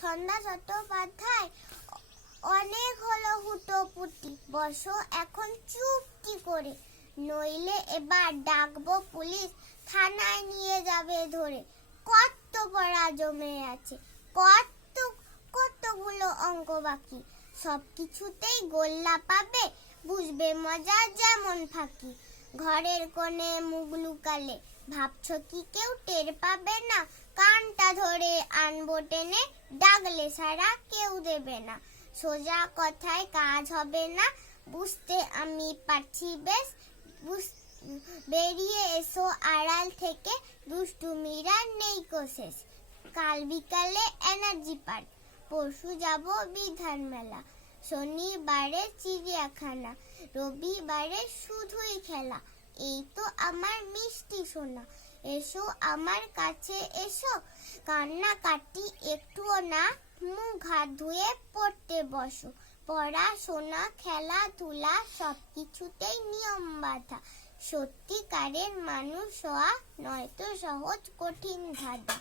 সন্ধ্যা চট্টোপাধ্যায়। অনেক হলো হুটোপুটি, বসো এখন চুপটি করে, নইলে এবার ডাকবো পুলিশ, থানায় নিয়ে যাবে ধরে। কত পড়া জমে আছে, কতগুলো অঙ্ক বাকি, সব কিছুতেই গোল্লা পাবে, বুঝবে মজা যেমন ফাঁকি। ঘরের কোণে মুখ লুকালে ভাবছো কি কেউ টের পাবে না, কানটা ধরে আনবো টেনে, ডাকলে সারা কেউ দেবে না। সোজা কথায় কাজ হবে না, বুঝতে আমি পারছি বেশ, বেরিয়ে এসো আড়াল থেকে, দুষ্টুমিরা নেই কোশেষ। কাল বিকালে এনার্জি পার্ক, পরশু যাব বিধান মেলা, শনিবারে চিড়িয়াখানা, রবিবারে শুধুই খেলা। এই তো আমার মিষ্টি সোনা, এসো আমার কাছে এসো, কান্নাকাটি একটুও না, মুখ হাত ধুয়ে পড়তে বসো। পড়াশোনা খেলাধুলা সবকিছুতেই নিয়ম বাঁধা, সত্যিকারের মানুষ হওয়া নয়তো সহজ কঠিন ধাঁধা।